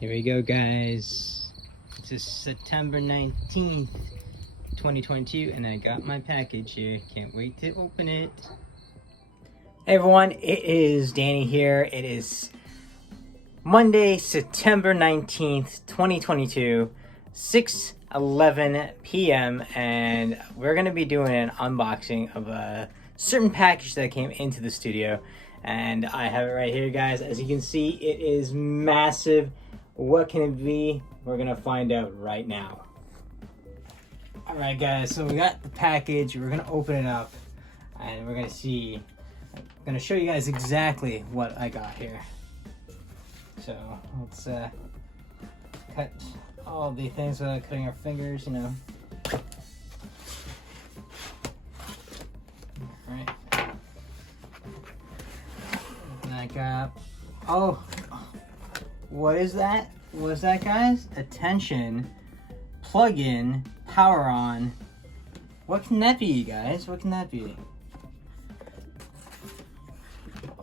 Here we go, guys. This is September 19th, 2022, and I got my package here. Can't wait to open it. Hey everyone, it is Danny here. It is Monday, September 19th, 2022, 6:11 p.m. and we're going to be doing an unboxing of a certain package that came into the studio. And I have it right here, guys. As you can see, it is massive. What can it be? We're gonna find out right now. All right, guys, so we got the package. We're gonna open it up and we're gonna see. I'm gonna show you guys exactly what I got here. So let's cut all the things without cutting our fingers, you know. All right. I got, oh, what is that? What is that, guys? Attention, plug in, power on. What can that be, guys? What can that be?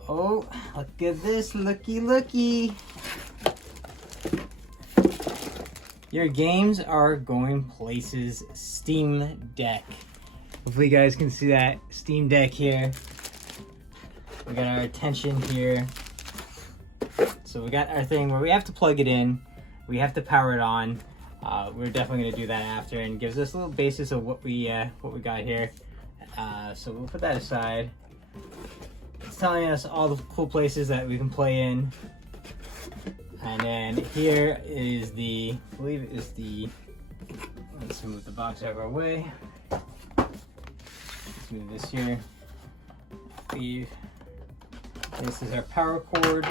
Oh, look at this, looky. Your games are going places. Steam Deck. Hopefully you guys can see that Steam Deck here. We got our attention here. So we got our thing where we have to plug it in. We have to power it on. We're definitely gonna do that after, and gives us a little basis of what we got here. So we'll put that aside. It's telling us all the cool places that we can play in. And then here is the, I believe it is the, let's move the box out of our way. Let's move this here. This is our power cord.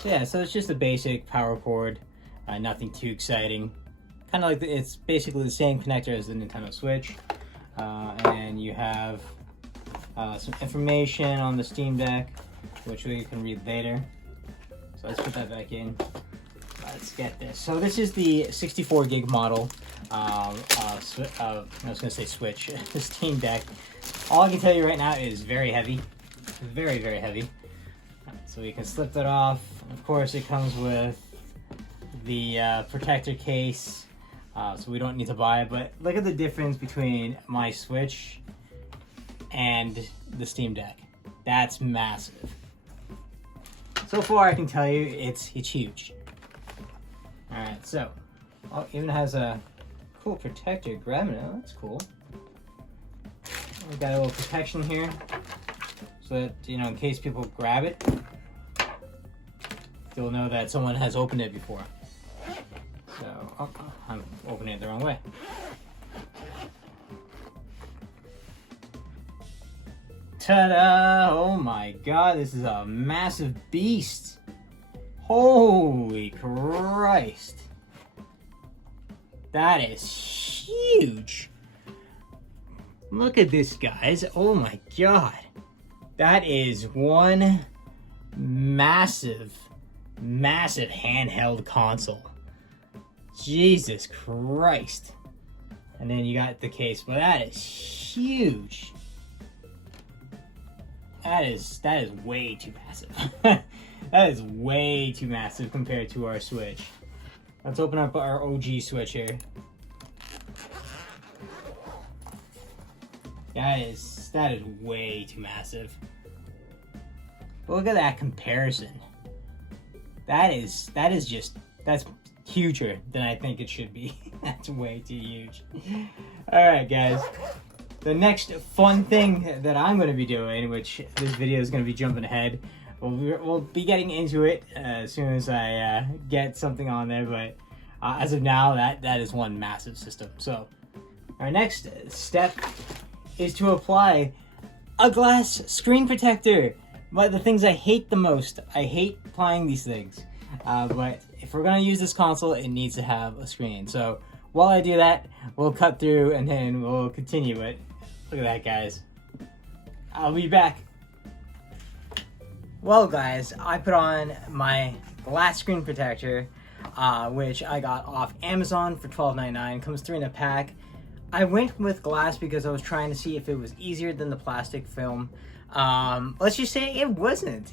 So yeah, so it's just a basic power cord, nothing too exciting. Kind of like it's basically the same connector as the Nintendo Switch. And you have some information on the Steam Deck, which we can read later. So let's put that back in. Let's get this. So this is the 64 gig model. I was gonna say Switch, the Steam Deck. All I can tell you right now is very heavy, very heavy. So we can slip that off. Of course, it comes with the protector case, so we don't need to buy it. But look at the difference between my Switch and the Steam Deck. That's massive. So far, I can tell you it's huge. All right, so it even has a cool protector. Grabbing it, that's cool. We got a little protection here, so that, you know, in case people grab it, they'll know that someone has opened it before. So, oh, I'm opening it the wrong way. Ta-da! Oh my god, this is a massive beast. Holy Christ. That is huge. Look at this, guys. Oh my god. That is one massive handheld console. Jesus Christ. And then you got the case, but that is huge. That is way too massive. That is way too massive compared to our Switch. Let's open up our OG Switch here. That is way too massive. But look at that comparison. That's huger than I think it should be. That's way too huge. Alright, guys. The next fun thing that I'm going to be doing, which this video is going to be jumping ahead, we'll be getting into it as soon as I get something on there, but as of now, that is one massive system. So our next step is to apply a glass screen protector. But the things I hate the most, I hate applying these things. But if we're gonna use this console, it needs to have a screen. So while I do that, we'll cut through and then we'll continue it. Look at that, guys. I'll be back. Well, guys, I put on my glass screen protector, which I got off Amazon for $12.99. Comes 3 in a pack. I went with glass because I was trying to see if it was easier than the plastic film. Let's just say it wasn't.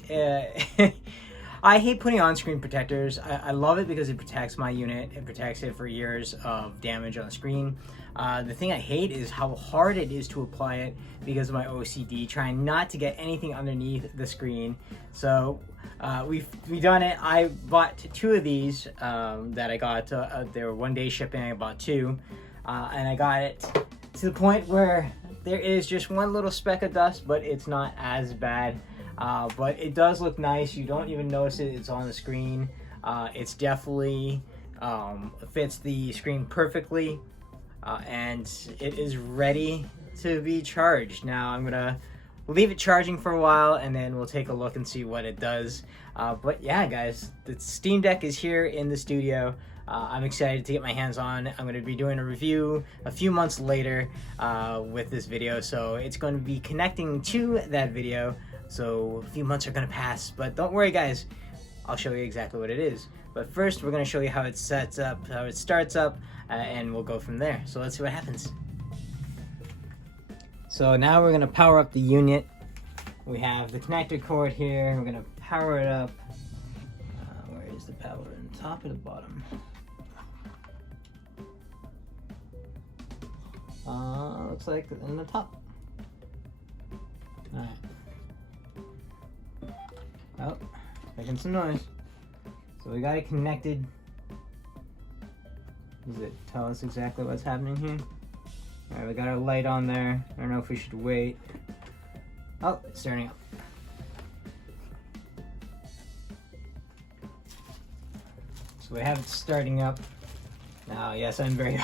I hate putting on screen protectors. I love it because it protects my unit. It protects it for years of damage on the screen. The thing I hate is how hard it is to apply it because of my OCD, trying not to get anything underneath the screen. So we've done it. I bought 2 of these that I got. They were 1-day shipping. I bought 2, and I got it to the point where there is just one little speck of dust, but it's not as bad. But it does look nice. You don't even notice it. It's on the screen. It's definitely fits the screen perfectly, and it is ready to be charged. Now I'm gonna leave it charging for a while, and then we'll take a look and see what it does. But yeah, guys, the Steam Deck is here in the studio. I'm excited to get my hands on. I'm going to be doing a review a few months later with this video, so it's going to be connecting to that video. So a few months are going to pass, but don't worry, guys. I'll show you exactly what it is. But first, we're going to show you how it sets up, how it starts up, and we'll go from there. So let's see what happens. So now we're going to power up the unit. We have the connector cord here. We're going to power it up. Where is the power? On top or the bottom? Looks like in the top. Alright. Oh, making some noise. So we got it connected. Does it tell us exactly what's happening here? Alright, we got our light on there. I don't know if we should wait. Oh, it's starting up. So we have it starting up. Now, yes, I'm very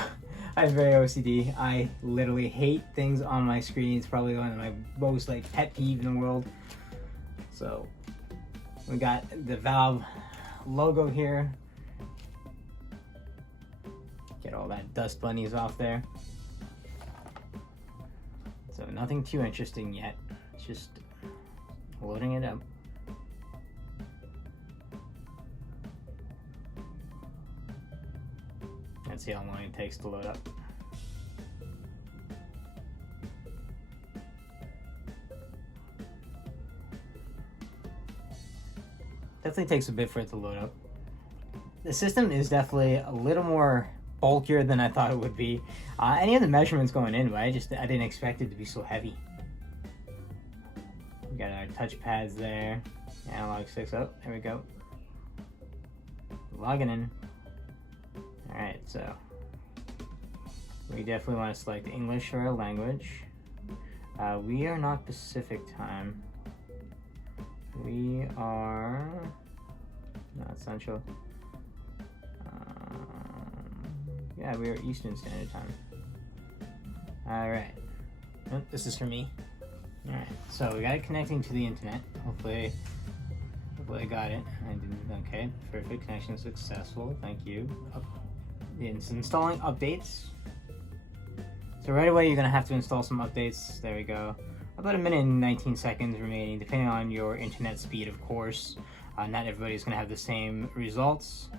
OCD. I literally hate things on my screen. It's probably one of my most pet peeve in the world. So we got the Valve logo here. Get all that dust bunnies off there. So nothing too interesting yet. It's just loading it up. Let's see how long it takes to load up. Definitely takes a bit for it to load up. The system is definitely a little more bulkier than I thought it would be. Any of the measurements going in, but I didn't expect it to be so heavy. We got our touch pads there. Analog sticks. Oh, there we go. Logging in. Alright, so we definitely want to select English or our language. We are not Pacific time. We are not Central. Yeah, we are Eastern Standard Time. Alright. Oh, this is for me. Alright, so we got it connecting to the internet. Hopefully I got it. I didn't. Okay, perfect. Connection successful. Thank you. It's installing updates. So right away you're gonna have to install some updates. There we go. About 1 minute and 19 seconds remaining, depending on your internet speed, of course. Not everybody's gonna have the same results.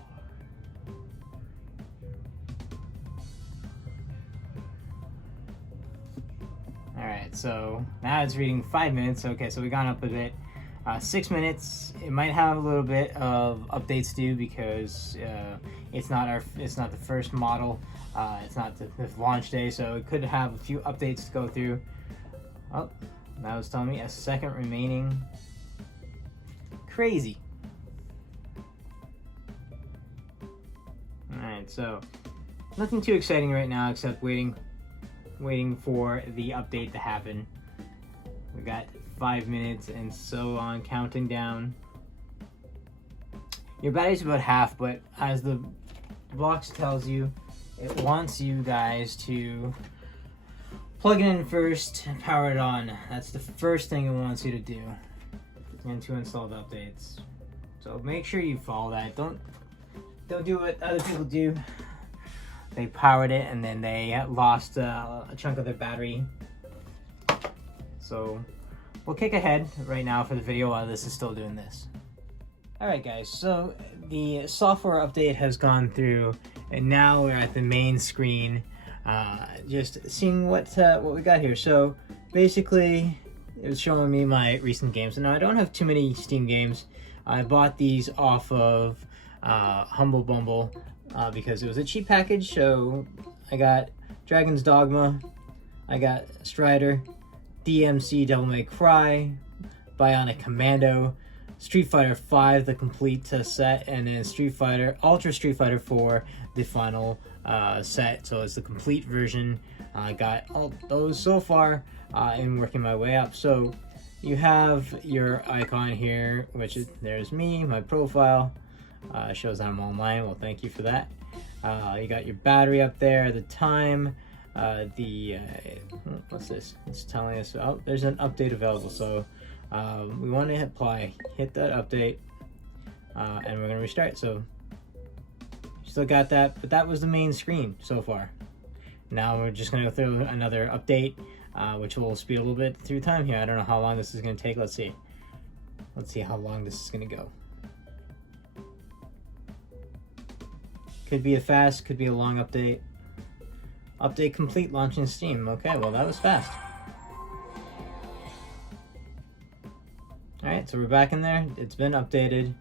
Alright, so now it's reading 5 minutes. Okay, so we gone up a bit. 6 minutes. It might have a little bit of updates due because it's not the first model. It's not the launch day, so it could have a few updates to go through. Oh, that was telling me a second remaining. Crazy. Alright, so nothing too exciting right now except waiting for the update to happen. We got 5 minutes and so on, counting down. Your battery's about half, but as the box tells you, it wants you guys to plug it in first and power it on. That's the first thing it wants you to do, and to install the updates. So make sure you follow that. Don't do what other people do. They powered it and then they lost a chunk of their battery. So we'll kick ahead right now for the video while this is still doing this. Alright guys, so the software update has gone through and now we're at the main screen, just seeing what we got here. So basically it was showing me my recent games. And now I don't have too many Steam games. I bought these off of Humble Bumble because it was a cheap package. So I got Dragon's Dogma, I got Strider, DMC Devil May Cry, Bionic Commando, Street Fighter V, the complete set, and then Ultra Street Fighter 4, the final set. So it's the complete version. I got all those so far and working my way up. So you have your icon here, which is, there's me, my profile. Shows I'm online. Well, thank you for that. You got your battery up there, the time, what's this? It's telling us, oh, there's an update available. So we want to hit that update, and we're gonna restart. So still got that, but that was the main screen so far. Now we're just gonna go through another update, which will speed a little bit through time here. I don't know how long this is gonna take. Let's see how long this is gonna go. Could be a fast, could be a long update. Update complete, launching Steam. Okay, well that was fast. Alright, so we're back in there. It's been updated.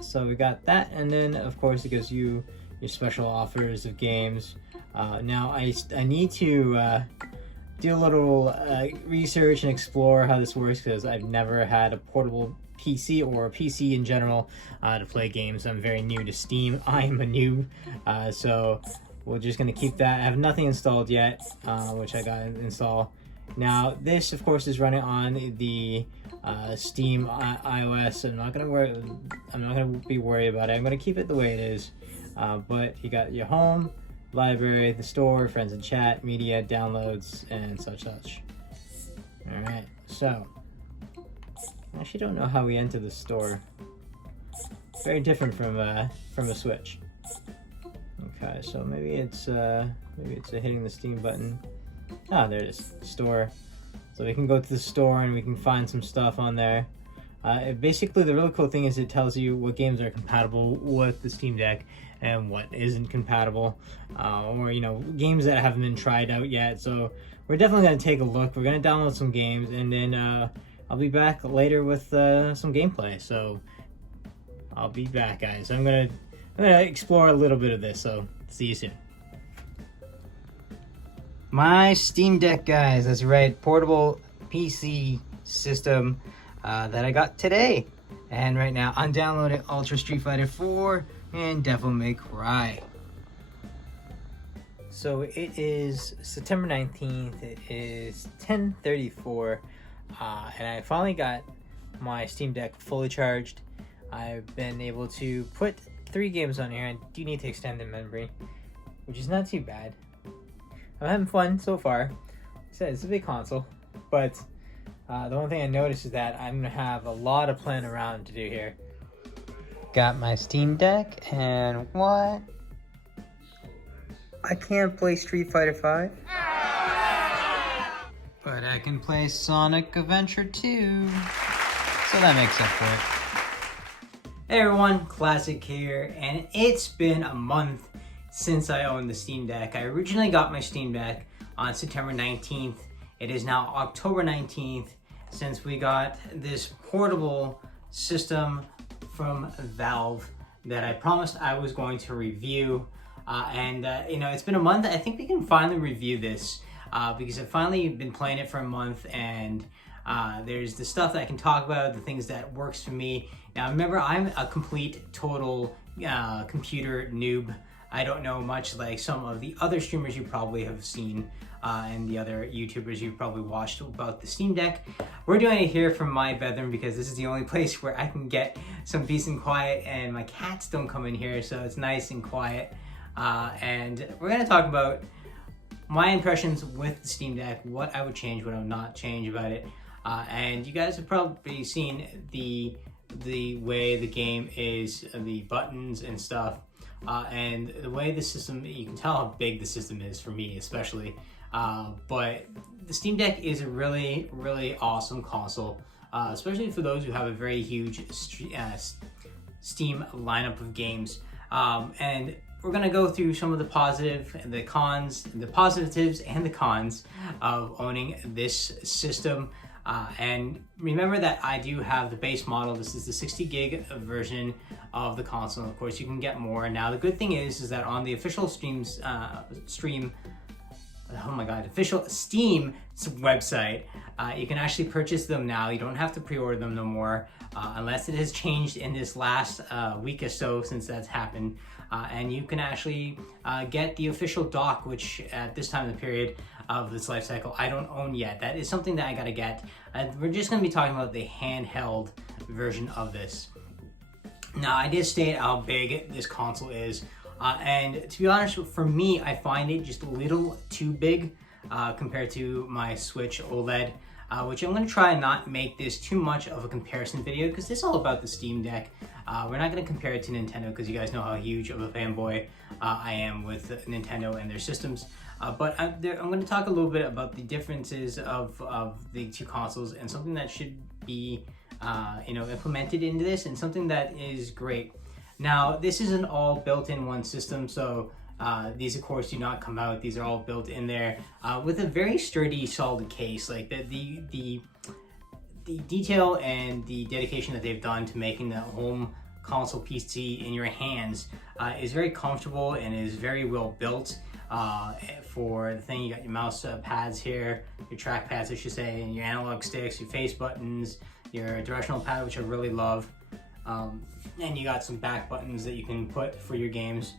So we got that, and then of course it gives you your special offers of games. Now I need to do a little research and explore how this works, because I've never had a portable PC or a PC in general to play games. I'm very new to Steam. I'm a noob, so we're just gonna keep that. I have nothing installed yet, which I got to install. Now this of course is running on the Steam iOS. I'm not gonna be worried about it. I'm gonna keep it the way it is. But you got your home, library, the store, friends and chat, media, downloads, and such. All right, so I actually don't know how we enter the store. Very different from a Switch. Okay, so maybe it's hitting the Steam button. Ah, there it is, store. So we can go to the store and we can find some stuff on there. Basically, the really cool thing is it tells you what games are compatible with the Steam Deck and what isn't compatible, or games that haven't been tried out yet. So we're definitely gonna take a look. We're gonna download some games, and then I'll be back later with some gameplay. So I'll be back, guys. I'm gonna explore a little bit of this. So see you soon. My Steam Deck, guys. That's right, portable PC system that I got today. And right now I'm downloading Ultra Street Fighter 4 and Devil May Cry. So it is September 19th. It is 10:34, and I finally got my Steam Deck fully charged. I've been able to put 3 games on here. I do need to extend the memory, which is not too bad. I'm having fun so far. Like I said, it's a big console, but the one thing I noticed is that I'm gonna have a lot of playing around to do here. Got my Steam Deck, and what? I can't play Street Fighter V, but I can play Sonic Adventure 2, so that makes up for it. Hey everyone, Classic here, and it's been a month since I owned the Steam Deck. I originally got my Steam Deck on September 19th. It is now October 19th since we got this portable system from Valve that I promised I was going to review. It's been a month. I think we can finally review this because I've finally been playing it for a month, and there's the stuff that I can talk about, the things that works for me. Now remember, I'm a complete, total computer noob. I don't know much like some of the other streamers you probably have seen and the other YouTubers you've probably watched about the Steam Deck. We're doing it here from my bedroom because this is the only place where I can get some peace and quiet, and my cats don't come in here, so it's nice and quiet. And we're gonna talk about my impressions with the Steam Deck, what I would change, what I would not change about it. And you guys have probably seen the way the game is, the buttons and stuff. And the way the system, you can tell how big the system is for me especially, but the Steam Deck is a really, really awesome console, especially for those who have a very huge Steam lineup of games. And we're gonna go through some of the positive and the cons, the positives and the cons of owning this system. And remember that I do have the base model. This is the 60 gig version of the console. Of course, you can get more. Now, the good thing is that on the official official Steam website, you can actually purchase them now. You don't have to pre-order them no more, unless it has changed in this last week or so since that's happened. And you can actually get the official dock, which at this time of the period of this life cycle, I don't own yet. That is something that I gotta get. We're just gonna be talking about the handheld version of this. Now, I did state how big this console is. And to be honest, for me, I find it just a little too big compared to my Switch OLED, which I'm going to try and not make this too much of a comparison video because this is all about the Steam Deck. We're not going to compare it to Nintendo because you guys know how huge of a fanboy I am with Nintendo and their systems. But I'm going to talk a little bit about the differences of the two consoles and something that should be implemented into this and something that is great. Now, this isn't all built in one system, so these of course do not come out. These are all built in there with a very sturdy, solid case. Like the detail and the dedication that they've done to making the home console PC in your hands is very comfortable and is very well built for the thing. You got your mouse pads here, your track pads I should say, and your analog sticks, your face buttons, your directional pad, which I really love. And you got some back buttons that you can put for your games.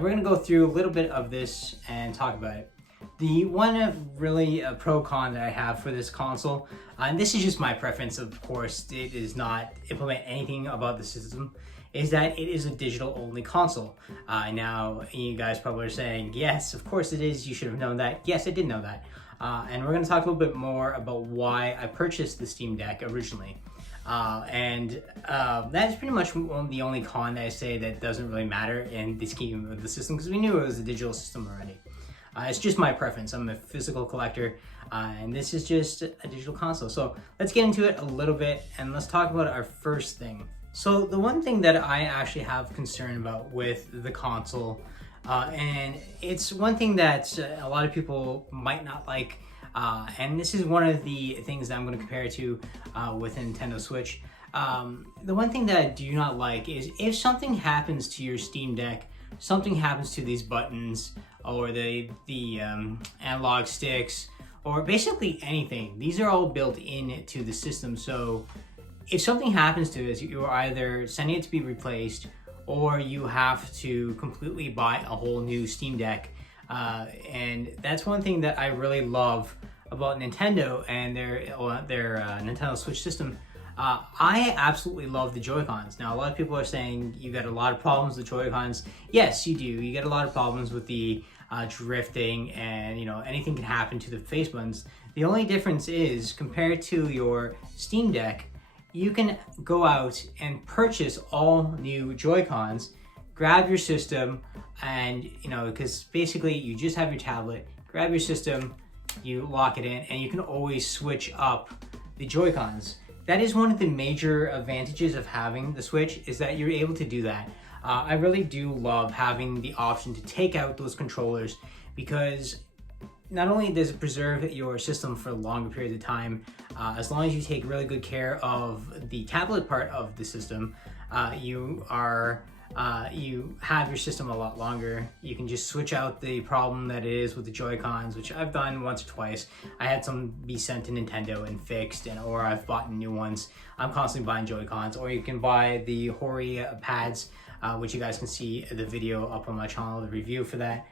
We're gonna go through a little bit of this and talk about it. The one really pro con that I have for this console, and this is just my preference, of course, it does not implement anything about the system, is that it is a digital only console. Now, you guys probably are saying, yes, of course it is, you should have known that. Yes, I did know that. And we're gonna talk a little bit more about why I purchased the Steam Deck originally. That is pretty much the only con that I say that doesn't really matter in the scheme of the system because we knew it was a digital system already. It's just my preference. I'm a physical collector, and this is just a digital console. So let's get into it a little bit and let's talk about our first thing. So the one thing that I actually have concern about with the console, and it's one thing that a lot of people might not like, and this is one of the things that I'm going to compare it to with Nintendo Switch. The one thing that I do not like is if something happens to your Steam Deck, something happens to these buttons or the analog sticks or basically anything. These are all built into the system. So if something happens to it, you're either sending it to be replaced or you have to completely buy a whole new Steam Deck. And that's one thing that I really love about Nintendo and their Nintendo Switch system. I absolutely love the Joy-Cons. Now, a lot of people are saying you got a lot of problems with Joy-Cons. Yes, you do. You get a lot of problems with the drifting, and anything can happen to the face buttons. The only difference is compared to your Steam Deck, you can go out and purchase all new Joy-Cons, grab your system, and because basically you just have your tablet, grab your system, you lock it in, and you can always switch up the Joy-Cons. That is one of the major advantages of having the Switch, is that you're able to do that. I really do love having the option to take out those controllers, because not only does it preserve your system for longer periods of time, as long as you take really good care of the tablet part of the system, you have your system a lot longer. You can just switch out the problem that it is with the Joy-Cons, which I've done once or twice. I had some be sent to Nintendo and fixed, or I've bought new ones. I'm constantly buying Joy-Cons, or you can buy the Hori pads, which you guys can see the video up on my channel, the review for that.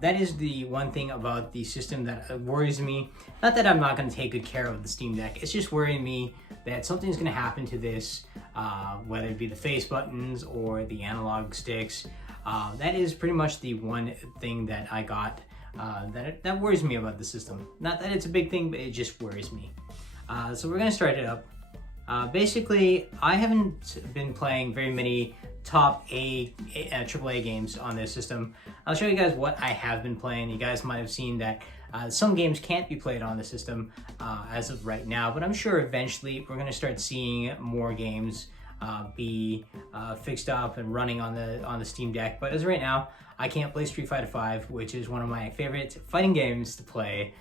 That is the one thing about the system that worries me. Not that I'm not going to take good care of the Steam Deck, it's just worrying me that something's going to happen to this, whether it be the face buttons or the analog sticks. That is pretty much the one thing that I got that worries me about the system. Not that it's a big thing, but it just worries me. So we're going to start it up. Basically, I haven't been playing very many top AAA games on this system. I'll show you guys what I have been playing. You guys might have seen that some games can't be played on the system as of right now, but I'm sure eventually we're going to start seeing more games be fixed up and running on the Steam Deck. But as of right now, I can't play Street Fighter V, which is one of my favorite fighting games to play.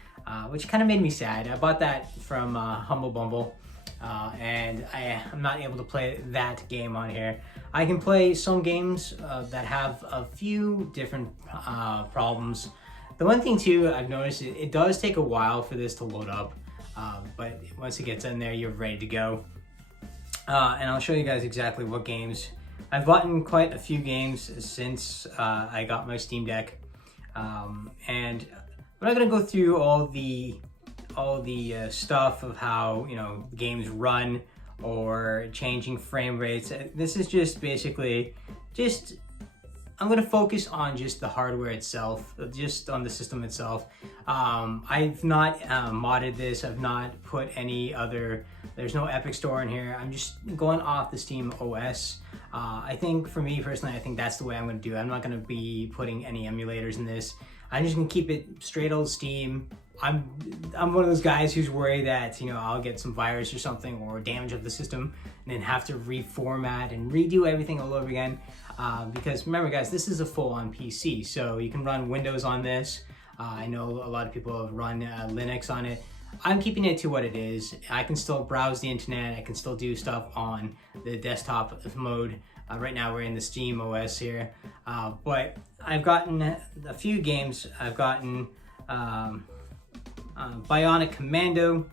which kind of made me sad. I bought that from Humble Bumble, and I'm not able to play that game on here. I can play some games that have a few different problems. The one thing too I've noticed, it does take a while for this to load up, but once it gets in there, you're ready to go. And I'll show you guys exactly what games. I've bought in quite a few games since I got my Steam Deck, and I'm not gonna go through all the stuff of how, you know, games run or changing frame rates. This is just basically I'm gonna focus on just the hardware itself, just on the system itself. I've not modded this. I've not put any other, there's no Epic Store in here. I'm just going off the Steam OS. I think for me personally, I think that's the way I'm gonna do it. I'm not gonna be putting any emulators in this. I'm just gonna keep it straight old Steam. I'm one of those guys who's worried that, you know, I'll get some virus or something or damage of the system and then have to reformat and redo everything all over again. Because remember guys, this is a full-on PC, so you can run Windows on this. I know a lot of people have run Linux on it. I'm keeping it to what it is. I can still browse the internet. I can still do stuff on the desktop mode. Right now we're in the Steam OS here. But I've gotten a few games. I've gotten Bionic Commando,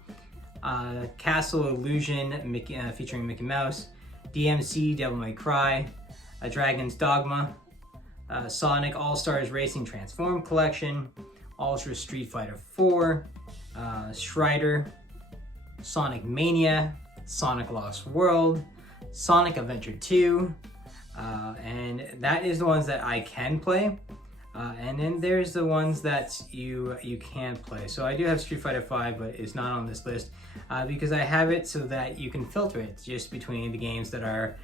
Castle Illusion featuring Mickey Mouse, DMC Devil May Cry, Dragon's Dogma, Sonic All-Stars Racing Transform Collection, Ultra Street Fighter 4, Strider, Sonic Mania, Sonic Lost World, Sonic Adventure 2, and that is the ones that I can play. And then there's the ones that you can't play. So I do have Street Fighter 5, but it's not on this list because I have it so that you can filter it just between the games that are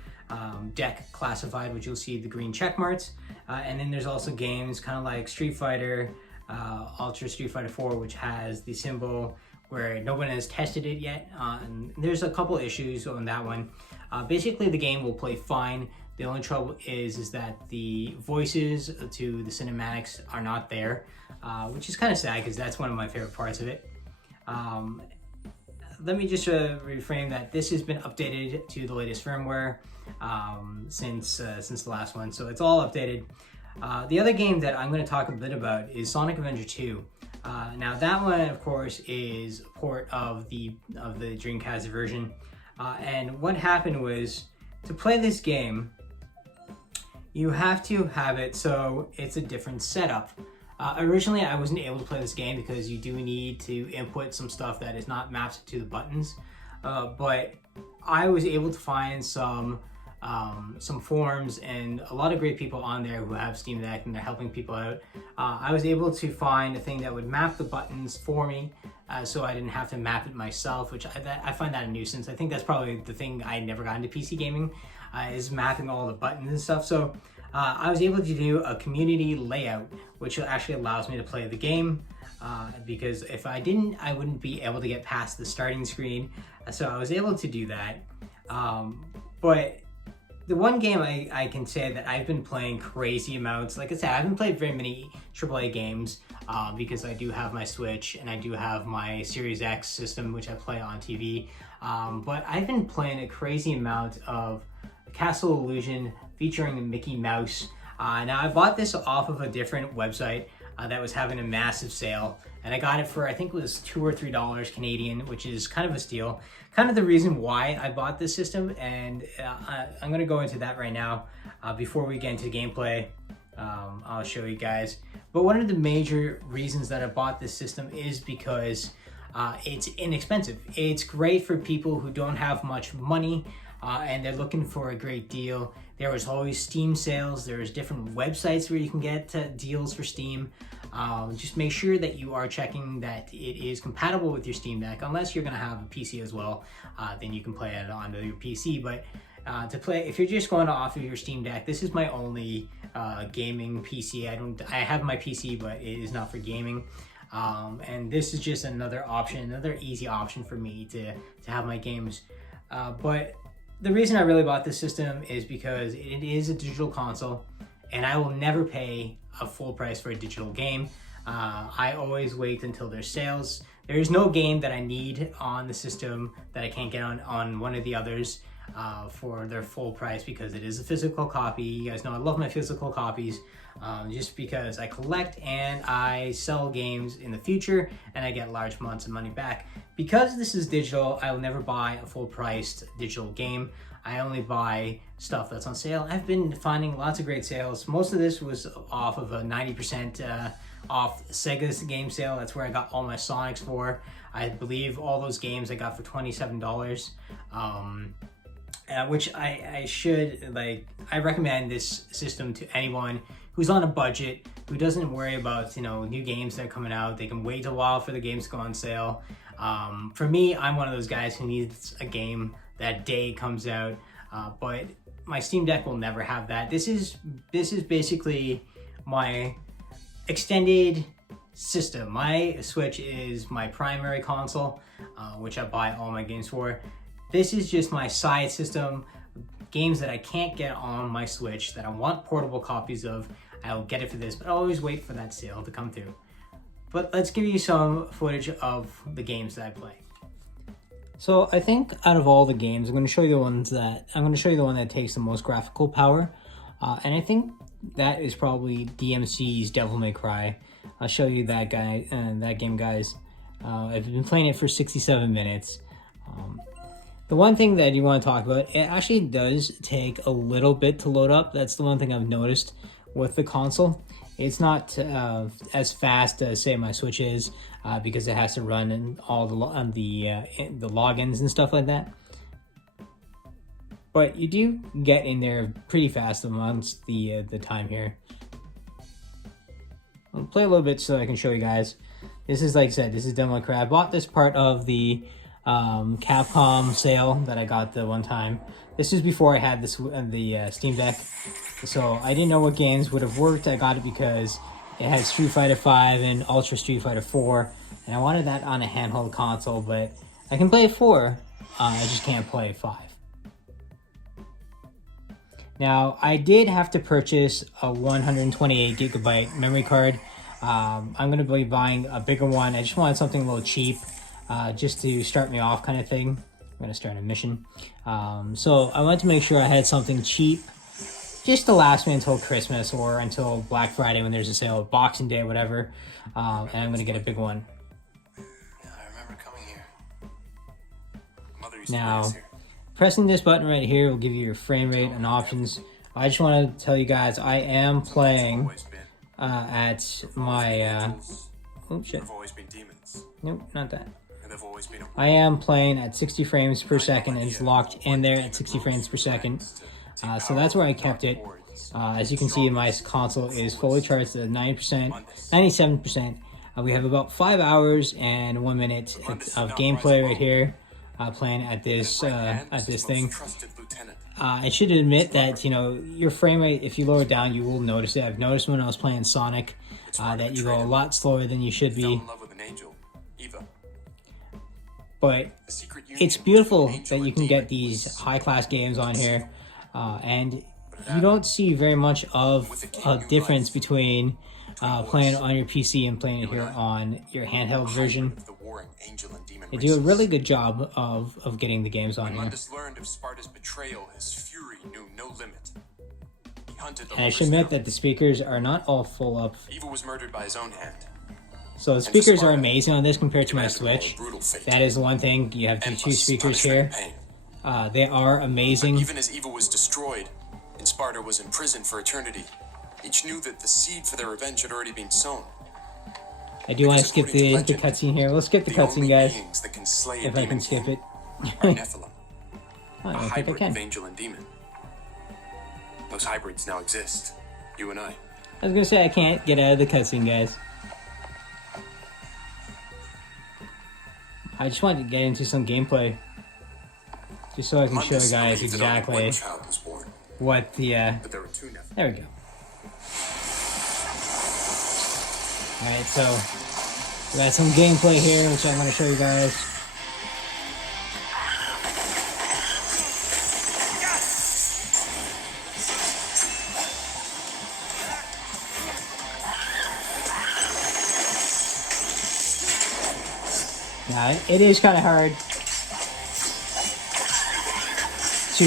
deck classified, which you'll see the green check marks. And then there's also games kind of like Street Fighter, Ultra Street Fighter 4, which has the symbol where no one has tested it yet. And there's a couple issues on that one. Basically, the game will play fine. The only trouble is that the voices to the cinematics are not there, which is kind of sad because that's one of my favorite parts of it. Let me just reframe that. This has been updated to the latest firmware since the last one, so it's all updated. The other game that I'm going to talk a bit about is Sonic Adventure 2. Now that one, of course, is a port of the Dreamcast version, and what happened was, to play this game, you have to have it so it's a different setup. Originally, I wasn't able to play this game because you do need to input some stuff that is not mapped to the buttons. But I was able to find some forums and a lot of great people on there who have Steam Deck and they're helping people out. I was able to find a thing that would map the buttons for me, so I didn't have to map it myself, which I find that a nuisance. I think that's probably the thing I never got into PC gaming, is mapping all the buttons and stuff. So I was able to do a community layout, which actually allows me to play the game, because if I didn't, I wouldn't be able to get past the starting screen. So I was able to do that. But the one game I can say that I've been playing crazy amounts, like I said, I haven't played very many AAA games because I do have my Switch and I do have my Series X system, which I play on TV. But I've been playing a crazy amount of Castle Illusion featuring Mickey Mouse. Now I bought this off of a different website that was having a massive sale, and I got it for, I think it was $2 or $3 Canadian, which is kind of a steal. Kind of the reason why I bought this system, and I'm going to go into that right now. Before we get into gameplay, I'll show you guys. But one of the major reasons that I bought this system is because it's inexpensive. It's great for people who don't have much money and they're looking for a great deal. There was always Steam sales. There's different websites where you can get deals for Steam. Just make sure that you are checking that it is compatible with your Steam Deck, unless you're gonna have a PC as well, then you can play it onto your PC. But to play, if you're just going off of your Steam Deck, this is my only gaming PC. I have my PC, but it is not for gaming. And this is just another option, another easy option for me to have my games. But the reason I really bought this system is because it is a digital console, and I will never pay a full price for a digital game. I always wait until there's sales. There is no game that I need on the system that I can't get on one of the others for their full price, because it is a physical copy. You guys know I love my physical copies, just because I collect and I sell games in the future and I get large amounts of money back. Because this is digital, I will never buy a full priced digital game. I only buy stuff that's on sale. I've been finding lots of great sales. Most of this was off of a 90% off Sega's game sale. That's where I got all my Sonics for. I believe all those games I got for $27. Which I should, like, I recommend this system to anyone who's on a budget, who doesn't worry about, you know, new games that are coming out. They can wait a while for the games to go on sale. For me, I'm one of those guys who needs a game that day it comes out, but my Steam Deck will never have that. This is basically my extended system. My Switch is my primary console, which I buy all my games for. This is just my side system, games that I can't get on my Switch that I want portable copies of. I'll get it for this, but I'll always wait for that sale to come through. But let's give you some footage of the games that I play. So I think out of all the games, I'm going to show you the one that takes the most graphical power, and I think that is probably DMC's Devil May Cry. I'll show you that game, guys. I've been playing it for 67 minutes. The one thing that you want to talk about, it actually does take a little bit to load up. That's the one thing I've noticed with the console. It's not as fast as, say, my Switch is, because it has to run and all the logins and stuff like that. But you do get in there pretty fast amongst the time here. I'll play a little bit so I can show you guys. This is, like I said, this is Devil May Cry. I bought this part of the Capcom sale that I got the one time. This is before I had this the Steam Deck, so I didn't know what games would have worked. I got it because it had Street Fighter 5 and Ultra Street Fighter 4, and I wanted that on a handheld console, but I can play 4, I just can't play 5. Now, I did have to purchase a 128 gigabyte memory card. I'm going to be buying a bigger one. I just wanted something a little cheap, just to start me off kind of thing. I'm going to start a mission. So I wanted to make sure I had something cheap, just to last me until Christmas or until Black Friday when there's a sale, Boxing Day, whatever. And I'm going to get a big one. Yeah, I remember coming here. Mother used Now, to raise here. pressing this button right here will give you your frame rate and options. I just want to tell you guys, I am playing at my... oh, shit. They've always been demons. Nope, not that. And they've always been I am playing at 60 frames per second, and it's locked in there at 60 frames per second. So that's where I kept it. As you can see, my console is fully charged at 90%, 97%. We have about 5 hours and 1 minute of gameplay right here, playing at this thing. I should admit that, you know, your frame rate, if you lower it down, you will notice it. I've noticed when I was playing Sonic that you go a lot slower than you should be. But it's beautiful that you can get these high-class games on here, and you don't see very much of a difference between playing on your PC and playing it here on your handheld version. They do a really good job of getting the games on here. And I should admit that the speakers are not all full up. Evil was murdered by his own hand. So the speakers are amazing on this compared to my Switch. That is one thing. You have the two speakers here. They are amazing. Even as Evil was destroyed, and Sparta was imprisoned for eternity, each knew that the seed for their revenge had already been sown. I do want to skip the cutscene here. Let's skip the cutscene, guys. If I can skip it. Nephilim, Oh, I a don't think I hybrid can. of angel and demon. Those hybrids now exist. You and I. I was gonna say I can't get out of the cutscene, guys. I just wanted to get into some gameplay, just so I can show you guys exactly what the. But there were two Nephilim. There we go. All right, so we got some gameplay here, which I'm gonna show you guys. It is kind of hard to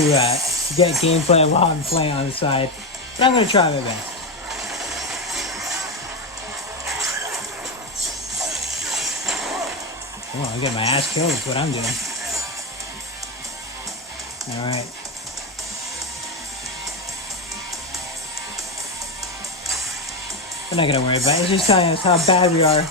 get gameplay while I'm playing on the side, but I'm going to try my best. Oh, I'm getting my ass killed is what I'm doing. Alright. We're not going to worry about it. It's just telling us how bad we are.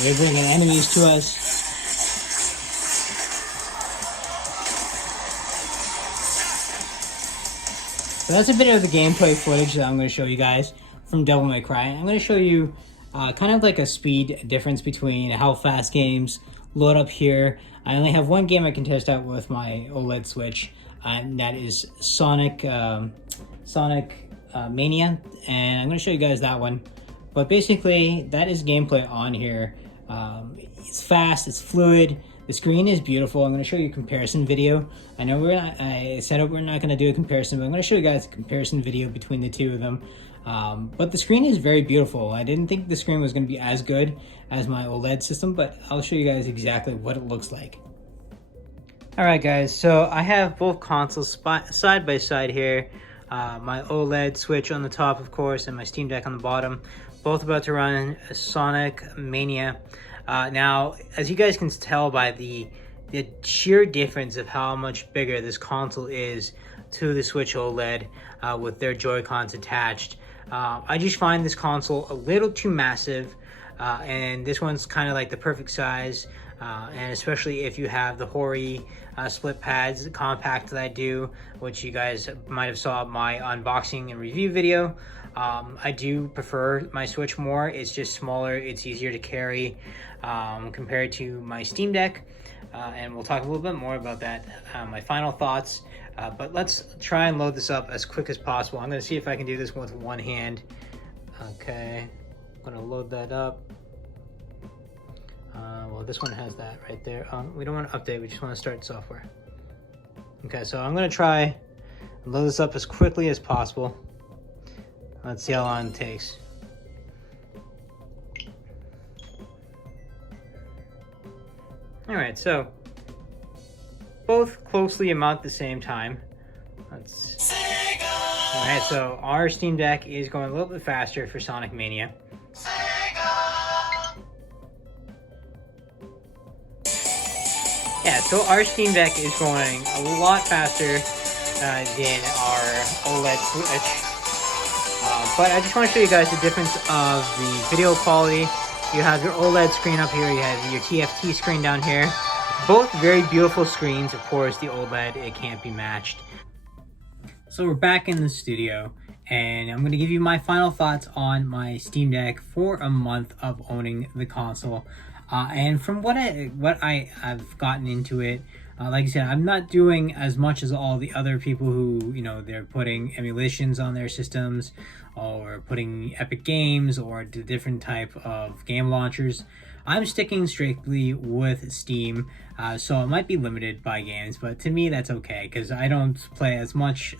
They're bringing enemies to us. So that's a bit of the gameplay footage that I'm going to show you guys from Devil May Cry. I'm going to show you kind of like a speed difference between how fast games load up here. I only have one game I can test out with my OLED Switch, and that is Sonic Mania, and I'm going to show you guys that one. But basically, that is gameplay on here. It's fast, it's fluid, the screen is beautiful. I'm going to show you a comparison video. I know I said we're not going to do a comparison, but I'm going to show you guys a comparison video between the two of them. But the screen is very beautiful. I didn't think the screen was going to be as good as my OLED system, but I'll show you guys exactly what it looks like. Alright guys, so I have both consoles side by side here. My OLED Switch on the top, of course, and my Steam Deck on the bottom. Both about to run Sonic Mania. Now, as you guys can tell by the sheer difference of how much bigger this console is to the Switch OLED with their Joy-Cons attached, I just find this console a little too massive, and this one's kind of like the perfect size, and especially if you have the Hori split pads, the compact that I do, which you guys might have saw my unboxing and review video. I do prefer my Switch more. It's just smaller, it's easier to carry compared to my Steam Deck, and we'll talk a little bit more about that, my final thoughts. But let's try and load this up as quick as possible. I'm going to see if I can do this with one hand. Okay, I'm going to load that up. Well, this one has that right there. We don't want to update, we just want to start software. Okay, so I'm going to try and load this up as quickly as possible. Let's see how long it takes. Alright, so both closely amount the same time. Alright, so our Steam Deck is going a little bit faster for Sonic Mania. Yeah, so our Steam Deck is going a lot faster than our OLED Switch. But I just want to show you guys the difference of the video quality. You have your OLED screen up here, you have your TFT screen down here. Both very beautiful screens. Of course, the OLED, it can't be matched. So we're back in the studio, and I'm going to give you my final thoughts on my Steam Deck for a month of owning the console. And from what I've gotten into it, like I said, I'm not doing as much as all the other people who, you know, they're putting emulations on their systems or putting Epic Games or the different type of game launchers. I'm sticking strictly with Steam, so it might be limited by games, but to me that's okay because I don't play as much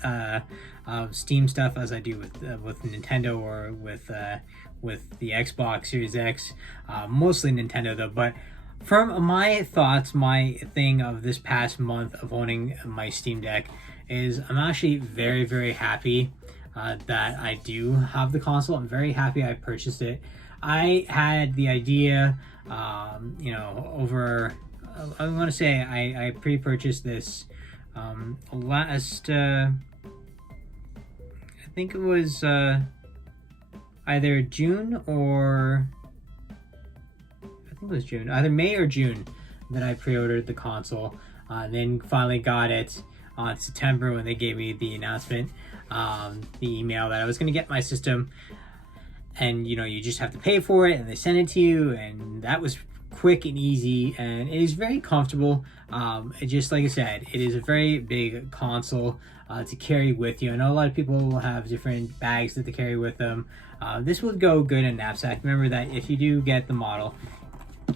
Steam stuff as I do with Nintendo or with the Xbox Series X. Mostly Nintendo though, but from my thoughts, my thing of this past month of owning my Steam Deck is I'm actually very, very happy that I do have the console. I'm very happy I purchased it. I had the idea, you know, over, I want to say I pre-purchased this last, I think it was either June or, I think it was June, either May or June that I pre-ordered the console. Then finally got it on September when they gave me the announcement, the email that I was going to get my system. And you know, you just have to pay for it and they send it to you, and that was quick and easy, and it is very comfortable. It just, like I said, it is a very big console to carry with you. I know a lot of people will have different bags that they carry with them. This would go good in a knapsack. Remember that if you do get the model,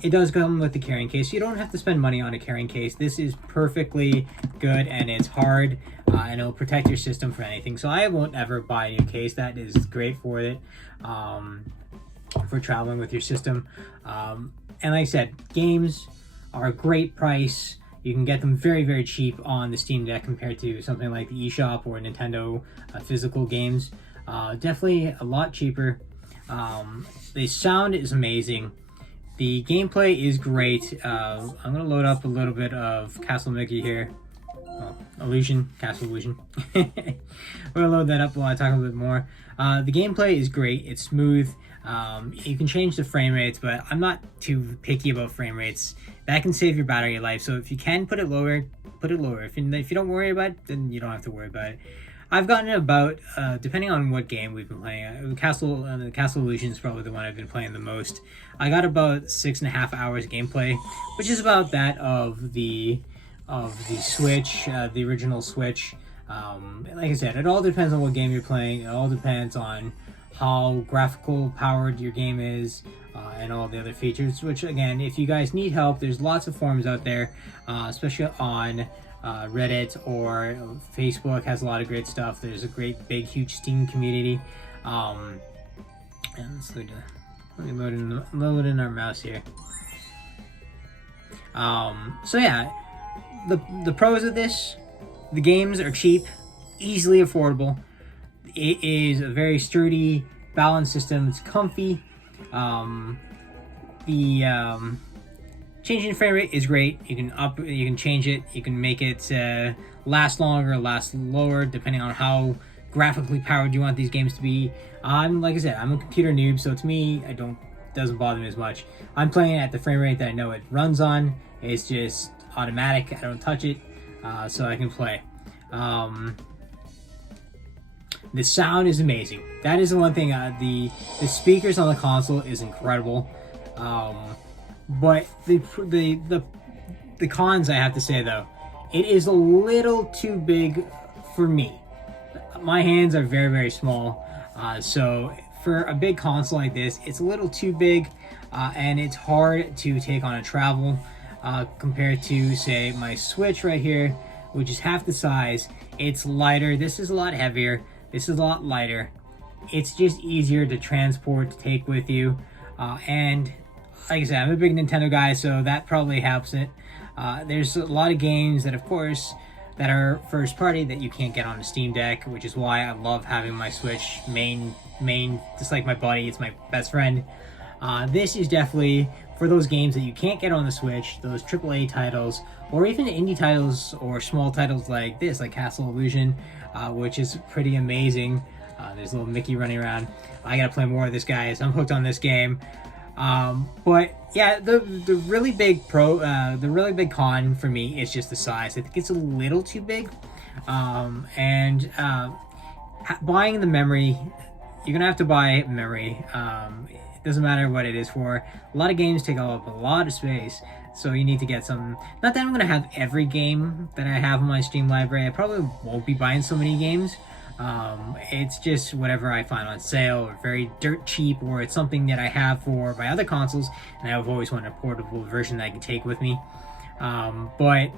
it does come with the carrying case. You don't have to spend money on a carrying case. This is perfectly good, and it's hard, and it'll protect your system from anything. So I won't ever buy a new case. That is great for it, for traveling with your system. And like I said, games are a great price. You can get them very, very cheap on the Steam Deck compared to something like the eShop or Nintendo physical games. Definitely a lot cheaper. The sound is amazing. The gameplay is great. I'm going to load up a little bit of Castle Mickey here. Castle Illusion. We're going to load that up while I talk a little bit more. The gameplay is great. It's smooth. You can change the frame rates, but I'm not too picky about frame rates. That can save your battery life. So if you can put it lower, put it lower. If you don't worry about it, then you don't have to worry about it. I've gotten about, depending on what game we've been playing, Castle Illusion is probably the one I've been playing the most. I got about 6.5 hours gameplay, which is about that of the Switch, the original Switch. Like I said, it all depends on what game you're playing. It all depends on how graphical powered your game is, and all the other features, which again, if you guys need help, there's lots of forums out there, especially on Reddit or Facebook has a lot of great stuff. There's a great big huge Steam community, and let me load in our mouse here. So yeah, the pros of this, the games are cheap, easily affordable. It is a very sturdy, balanced system. It's comfy. Changing frame rate is great. You can change it. You can make it last longer, last lower, depending on how graphically powered you want these games to be. Like I said, I'm a computer noob, so to me, doesn't bother me as much. I'm playing at the frame rate that I know it runs on. It's just automatic. I don't touch it, so I can play. The sound is amazing. That is the one thing. The speakers on the console is incredible. But the cons, I have to say though, it is a little too big for me. My hands are very, very small, so for a big console like this, it's a little too big, and it's hard to take on a travel, compared to say my Switch right here, which is half the size. It's lighter. This is a lot heavier. This is a lot lighter. It's just easier to transport, to take with you, and like I said, I'm a big Nintendo guy, so that probably helps it. There's a lot of games that, of course, that are first party that you can't get on the Steam Deck, which is why I love having my Switch main, just like my buddy, it's my best friend. This is definitely for those games that you can't get on the Switch, those AAA titles, or even indie titles or small titles like this, like Castle Illusion, which is pretty amazing. There's a little Mickey running around. I gotta play more of this, guys. I'm hooked on this game. But yeah, the really big the really big con for me is just the size. I think it's a little too big, and buying the memory, you're gonna have to buy memory. It doesn't matter what it is for. A lot of games take up a lot of space, so you need to get some. Not that I'm gonna have every game that I have in my Steam library. I probably won't be buying so many games. It's just whatever I find on sale or very dirt cheap, or it's something that I have for my other consoles, and I've always wanted a portable version that I can take with me. But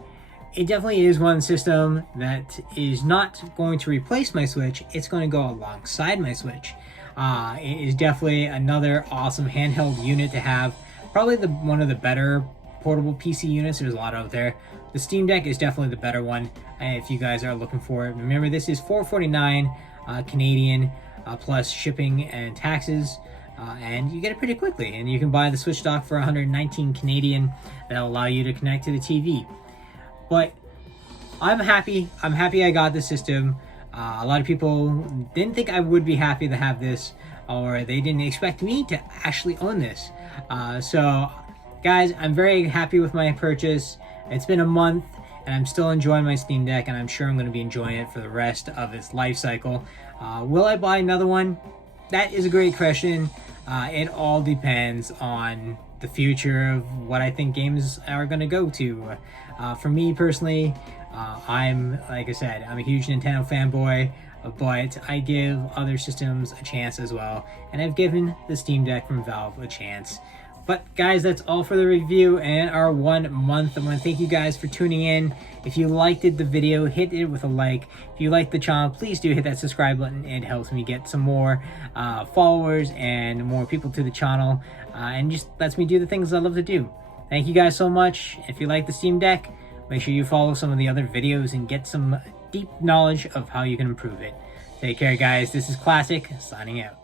it definitely is one system that is not going to replace my Switch. It's going to go alongside my Switch. It is definitely another awesome handheld unit to have. Probably one of the better portable PC units. There's a lot out there. The Steam Deck is definitely the better one if you guys are looking for it. Remember, this is $449 Canadian, plus shipping and taxes, and you get it pretty quickly. And you can buy the Switch dock for 119 Canadian. That'll allow you to connect to the TV. But I'm happy. I'm happy I got this system. A lot of people didn't think I would be happy to have this, or they didn't expect me to actually own this. So, guys, I'm very happy with my purchase. It's been a month, and I'm still enjoying my Steam Deck, and I'm sure I'm going to be enjoying it for the rest of its life cycle. Will I buy another one? That is a great question. It all depends on the future of what I think games are going to go to. For me personally, like I said, I'm a huge Nintendo fanboy, but I give other systems a chance as well, and I've given the Steam Deck from Valve a chance. But guys, that's all for the review and our 1 month. I want to thank you guys for tuning in. If you liked the video, hit it with a like. If you like the channel, please do hit that subscribe button. It helps me get some more followers and more people to the channel, and just lets me do the things I love to do. Thank you guys so much. If you like the Steam Deck, make sure you follow some of the other videos and get some deep knowledge of how you can improve it. Take care, guys. This is Classic, signing out.